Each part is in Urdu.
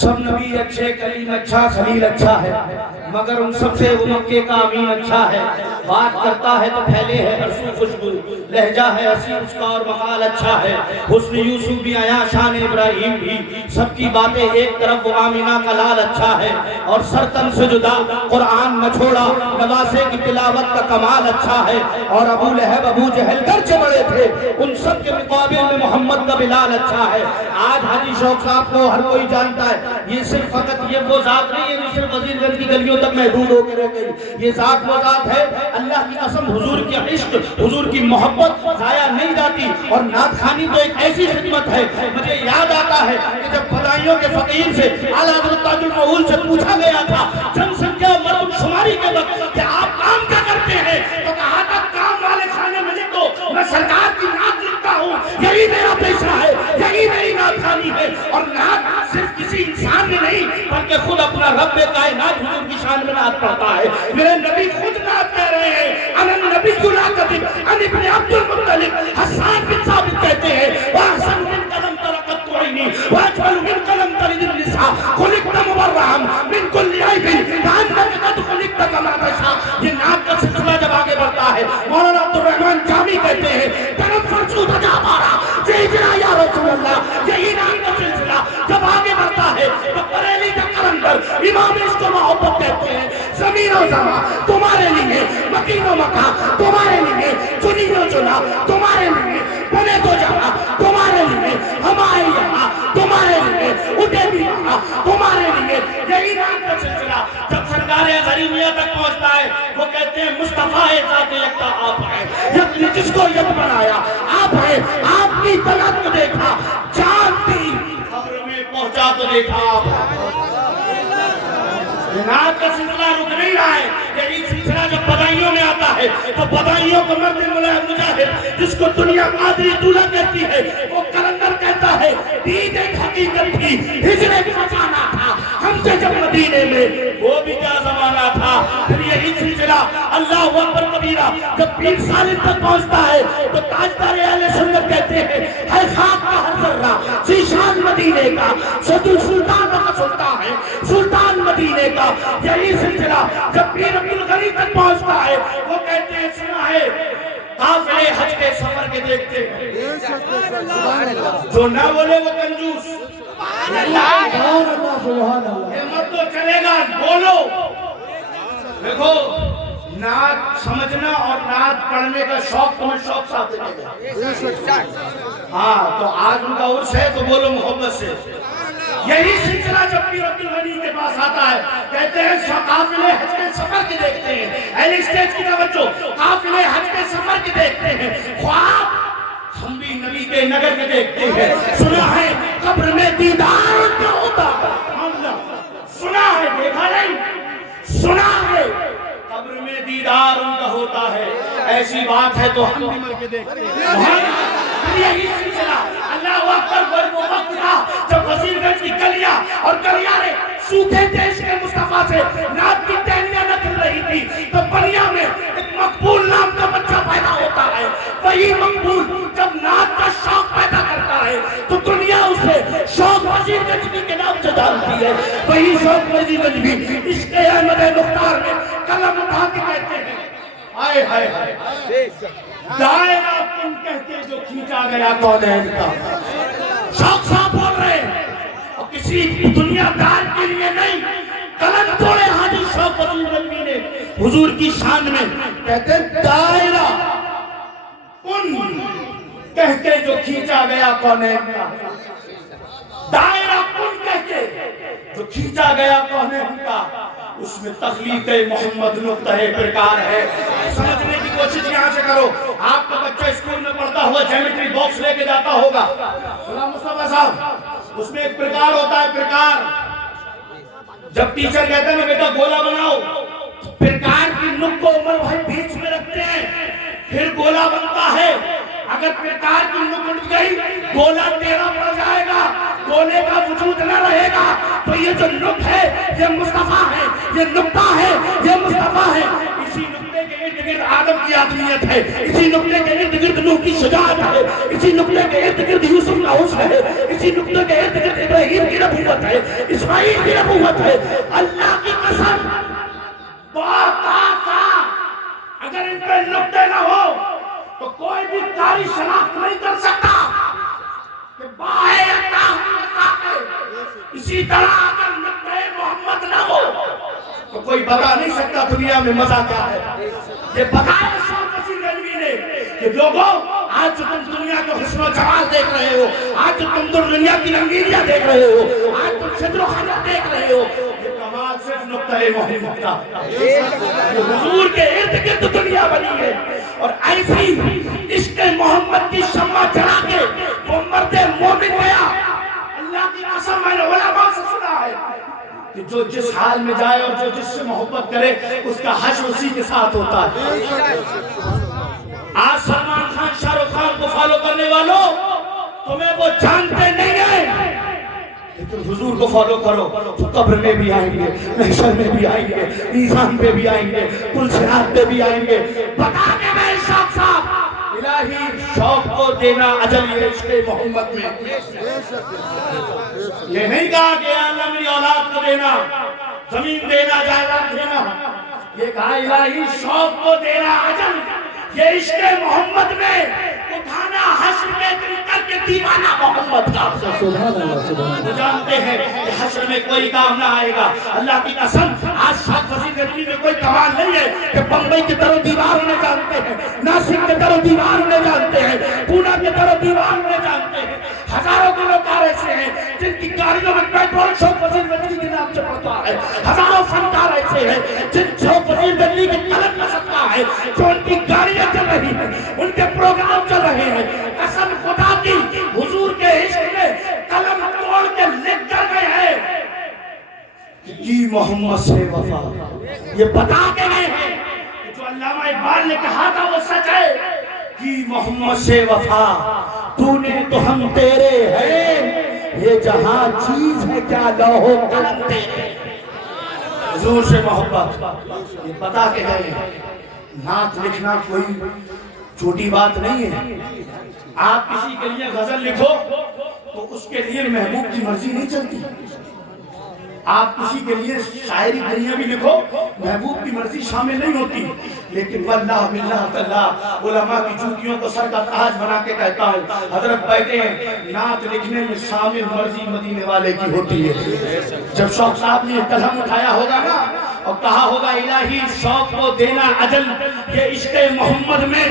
سب نبی اچھے، کلیم اچھا، خلیل اچھا ہے، مگر ان سب سے وہ مکے کا امین اچھا ہے۔ بات کرتا ہے تو پھیلے ہے حسن خوشبو، لہجہ ہے حسین اس کا اور مقال اچھا ہے۔ حسن یوسف بھی آیا، شان ابراہیم بھی، سب کی باتیں ایک طرف، وہ آمینہ کا لال اچھا ہے۔ اور سرتن سے جدا قرآن نہ چھوڑا، نواسے کی تلاوت کا کمال اچھا ہے۔ اور ابو لہب ابو جہل گرچہ بڑے تھے، ان سب کے مقابل میں محمد کا بلال اچھا ہے۔ آج حاجی شوق صاحب کو ہر کوئی جانتا ہے، یہ صرف فقط یہ وہ ذات نہیں ہے جو صرف وزیر گنج کی گلیوں تک محدود ہو کے رہ گئی، یہ ذات وہ ذات ہے اللہ کی قسم، حضور کی عشق، حضور کی محبت ضائع نہیں جاتی۔ اور نعت خوانی تو ایک ایسی خدمت ہے، مجھے یاد آتا ہے کہ جب فدائیوں کے فقیر سے اعلیٰ حضرت تاج المعول سے پوچھا گیا تھا جن سنکھیا مردم شماری کے وقت کہ آپ کام کیا کرتے ہیں، تو کہا تھا کام والے خانے میں لکھ دو، میں سرکار کی نعت لکھتا ہوں، یہی میرا پیشہ ہے، یہی میری نعت خوانی ہے۔ اور نعت صرف کسی انسان نے نہیں بلکہ خود اپنا رب کائنات حضور کی شان میں نعت پڑھتا ہے۔ میرے نبی خود نعت کہہ رہے ہیں، انا النبی لا کذب ان ابن عبد المطلب۔ حسان بن ثابت کہتے ہیں واحسن من قلم ترقت عینی واجمل من قلم تلد النساء، خلقت مبرعا من كل عیب کانک قد خلقت کما تشاء۔ یہ نعت کا سلسلہ جب آگے بڑھتا ہے، مولانا عبدالرحمن جامی کہتے ہیں کرم فرسود جا پارا جیجنا یا رسول اللہ۔ یہی نعت کا سلسلہ جب آگے بڑھتا ہے تو بریلی کا کلندر امام عشق و محبت کہتے ہیں زمین و زمان تمہارے لیے، مکین و مکان تمہارے لیے، چنی و چنا تمہارے لیے، بنے تو جہاں تمہارے لیے، ہم آئے یہاں تمہارے لیے، اٹھے بھی یہاں تمہارے لیے۔ یہی نعت کا سلسلہ جب سرکار غریبیہ تک پہنچتا ہے، وہ کہتے ہیں مصطفیٰ ذات یکتا آپ ہیں، یک نے جس کو یک بنایا آپ ہیں، آپ کی طلعت کو دیکھا چاند تھی خبر میں پہنچا تو دیکھا آپ ہیں۔ نعت کا سلسلہ رک نہیں رہا ہے، یہی سلسلہ جب بدائیوں میں آتا ہے تو بدائیوں کو مرد مجاہد جس کو دنیا قادری دولہ کہتی ہے، وہ کلندر کہتا ہے دید ایک حقیقت تھی، ہجرے کا زمانہ تھا ہم سے جب مدینے میں، وہ بھی کیا زمانہ تھا۔ پھر یہی سلسلہ اللہ اکبر کبیرہ جب پیر سالم تک پہنچتا ہے تو تاجدار اہل سنت کہتے ہیں ہے خاک کا ہر ذرہ ذیشان مدینے کا، سلطان کا سلطان ہے سلطان مدینے کا۔ یہی سلسلہ جب پیر عبدالغنی تک پہنچتا ہے، وہ کہتے ہیں سنا ہے قافلے حج کے سفر کے دیکھتے ہیں، جو نہ بولے وہ کنجوس، یہ مت تو چلے گا بولو۔ دیکھو نعت سمجھنا اور نعت پڑھنے کا شوق تمہیں شوق صاحب دے گا۔ ہاں تو آج ان کا عرس ہے تو بولو محبت سے۔ یہی سلسلہ جب پیر عبدالغنی کے پاس آتا ہے، کہتے ہیں قافلے حج کے سفر کی دیکھتے ہیں، اہل اسٹیج کی توجہ، قافلے حج کے سفر کی دیکھتے ہیں، خواب ہم بھی نبی کے نگر کے دیکھتے ہیں، سنا ہے قبر میں دیدار کیا ہوتا ہے، سنا ہے دیکھا نہیں، سنا ہے قبر میں دیدار ان کا ہوتا ہے، ایسی بات ہے تو ہم بھی مر کے دیکھتے ہیں۔ یہی سلسلہ اللہ اکبر وہ وقت تھا جب وزیر گنج کی گلیاں اور گلیاریں سوکھے دیش کے مصطفیٰ سے نعت کی ٹہنیاں نہ کر رہی تھی، تو بنیا میں ایک مقبول نام کا بچہ پیدا ہوتا ہے۔ وہی مقبول جب نعت کا شوق پیدا کرتا ہے تو دنیا اسے شوق وزیر گنج کے نام سے جانتی ہے۔ وہی شوق وزیر گنج بھی عشق احمد مختار میں قلم اٹھا کے کہتے ہیں آئے ہائے ہائے دائرہ کن کہتے جو کھینچا گیا کونین کا۔ شوق صاحب بول رہے ہیں اور کسی دنیا دار کے لیے نہیں، قلم توڑے حاجی شوق وزیر گنجی نے حضور کی شان میں، کہتے ہیں دائرہ کن کہتے جو کھینچا گیا کونین کا، دائرہ کن کہتے جو کھینچا گیا کونین کا، اس میں تخلیق محمد نقطہ پرکار ہے۔ سمجھنے کی کوشش یہاں سے کرو۔ آپ کا بچہ اسکول میں پڑھتا ہوا جیومیٹری باکس لے کے جاتا ہوگا، غلام مصطفیٰ صاحب، اس میں ایک پرکار ہوتا ہے، پرکار۔ جب ٹیچر کہتے ہیں نا بیٹا گولا بناؤ، پرکار کی نک کو عمر بھائی بیچ میں رکھتے ہیں، پھر گولا بنتا ہے۔ اگر پرکار کی نک اٹھ گئی گولا ٹیڑھا پڑ جائے گا، گولے کا وجود نہ رہے گا۔ تو یہ جو نک ہے یہ مصطفیٰ ہے، یہ نقطہ ہے یہ مصطفیٰ ہے۔ اسی نقطے کے ارد گرد آدم کی آدمیت ہے، اسی نقطے کے ارد گرد نوح کی شجاعت ہے، اسی نقطے کے ارد گرد یوسف کا حسن ہے، اسی نقطے کے ارد گرد ابراہیم کی نبوت ہے، اسماعیل کی نبوت ہے۔ اللہ کی قسم بہت آسان، اگر ان پہ نقطے نہ ہو تو کوئی بھی قاری شناخت نہیں کر سکتا کہ باہے اسی طرح اگر نقطۂ محمد نہ ہو تو کوئی بتا نہیں سکتا دنیا میں مزہ کیا ہے۔ یہ بتایا شاہ وسیع گنجوی نے کہ لوگوں آج جو تم دنیا کے حسن و جمال دیکھ رہے ہو، آج جو تم دنیا کی رنگینیاں دیکھ رہے ہو، آج تم شجر و خضر دیکھ رہے ہو، یہ کمال صرف نقطۂ محمد کا ہے۔ حضور کے ارد گرد دنیا بنی ہے، اور ایسی عشق محمد کی شمع جلا کے وہ مرد مومن گیا۔ اللہ کی قسم میں نے علماء سے سنا ہے کہ جو جس حال میں جائے اور جو جس سے محبت کرے اس کا حشر اسی کے ساتھ ہوتا ہے۔ آج سلمان خان شاہ رخ خان کو فالو کرنے والوں تمہیں وہ جانتے نہیں ہیں، لیکن حضور کو فالو کرو تو قبر میں بھی آئیں گے، محشر میں بھی آئیں گے، میزان پہ بھی آئیں گے، پل صراط پہ بھی آئیں گے۔ بتا کے میں شوق صاحب الہی شوق کو دینا اجل یہ عشق محمد میں، یہ نہیں کہا کہ اللہ میری اولاد کو دینا، زمین دینا، جائیداد دینا، یہ کہا الہی شوق کو دینا اجل یہ عشق محمد میں، اٹھانا حشر میں دل کر کے دیوانہ محمد کا۔ وہ جانتے ہیں کہ حشر میں کوئی کام نہ آئے گا۔ اللہ کی قسم آج شاہ وسیع گنجوی میں کوئی کمال نہیں ہے کہ بمبئی کی طرف دیوار انہیں جانتے ہیں، ناسک کی طرف دیوار انہیں جانتے ہیں، پونا کی طرف دیوار انہیں جانتے ہیں۔ ہزاروں گلوکار ایسے ہیں جن کی گاڑیوں میں پیٹرول شاہ وسیع گنجوی کے نام سے پڑتا ہے، ہزاروں فنکار ایسے ہیں جن شاہ وسیع گنجوی کی قلم کا صدقہ ہے، جو ان کی گاڑیاں چل رہی ہیں، ان کے پروگرام چل رہے ہیں۔ قسم خدا کی حضور کے عشق میں قلم توڑ کے لکھ کر گئے ہیں کہ محمد سے وفا، یہ بتا کے گئے ہیں کہ جو علامہ اقبال نے کہا تھا وہ سچ ہے کہ محمد سے وفا، تو نے تو ہم تیرے ہیں، یہ جہاں چیز ہے کیا لوح و قلم تیرے۔ حضور سے محبت یہ بتا کے گئے ہیں۔ نعت لکھنا کوئی چھوٹی بات نہیں ہے۔ آپ کسی کے لیے غزل لکھو تو اس کے لیے محبوب کی مرضی نہیں چلتی۔ آپ کسی کے لیے شاعری دنیا بھی لکھو، محبوب کی مرضی شامل نہیں ہوتی۔ لیکن واللہ باللہ تعالیٰ علماء کی جوتیوں کو سر کا تاج بنا کے کہتا ہوں، حضرت بیٹھے ہیں نعت لکھنے میں شامل مرضی مدینے والے کی ہوتی ہے۔ جب شوق صاحب نے قلم اٹھایا ہوگا نا اور کہا ہوگا الہی شوق کو دینا اجل یہ عشق محمد میں،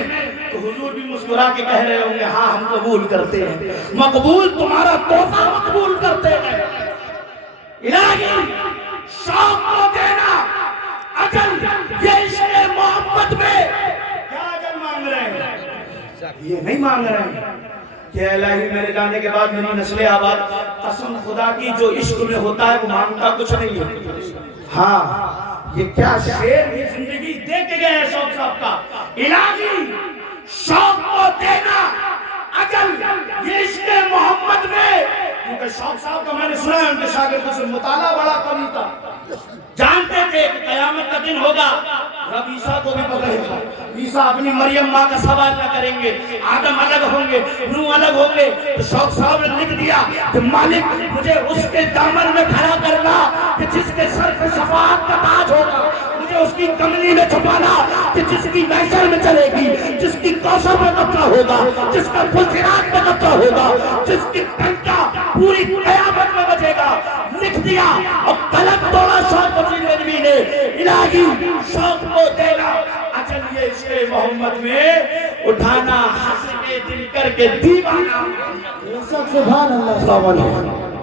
تو حضور بھی مسکرا کے کہہ رہے ہوں گے ہاں ہم قبول کرتے ہیں، مقبول تمہارا تحفہ مقبول کرتے ہیں۔ الہی شوق کو دینا اجل یہ عشق محمد میں، کیا اجل مانگ رہے ہیں؟ یہ نہیں مانگ رہے ہیں کہ الہی میرے جانے کے بعد میری نسل آباد، قسم خدا کی جو عشق میں ہوتا ہے وہ مانگتا کچھ نہیں ہے۔ ہاں یہ کیا شعر کی زندگی دے کے گئے ہیں شوق صاحب کا، الہی شوق کو دینا اجل یہ عشق محمد میں۔ کیونکہ شوق صاحب کا میں نے سنا ہے ان کے شاگردوں سے مطالعہ بڑا قوی تھا، جانتے تھے کہ قیامت کا دن ہوگا، رب عیسیٰ کو بھی پکڑے گا، عیسیٰ اپنی مریم ماں کا سوال نہ کریں گے، آدم الگ ہوں گے، نوح الگ ہوں گے۔ تو شوق صاحب نے لکھ دیا کہ مالک مجھے اس کے دامن میں کھڑا کرنا کہ جس کے سر پہ شفاعت کا تاج ہوگا، مجھے اس کی کملی میں چھپانا کہ جس کی محشر میں چلے گی، جس کی کوثر میں قبضہ ہوگا، جس کا پل صراط میں قبضہ ہوگا، جس کی ڈنکا پوری قیامت میں بجے گا۔ لکھ دیا اور قلم توڑا شوق وسیع گنجوی نے، الہی شوق کو دینا اجل یہ عشق محمد میں، اٹھانا حسن دل کر کے دیوانہ۔ سبحان اللہ۔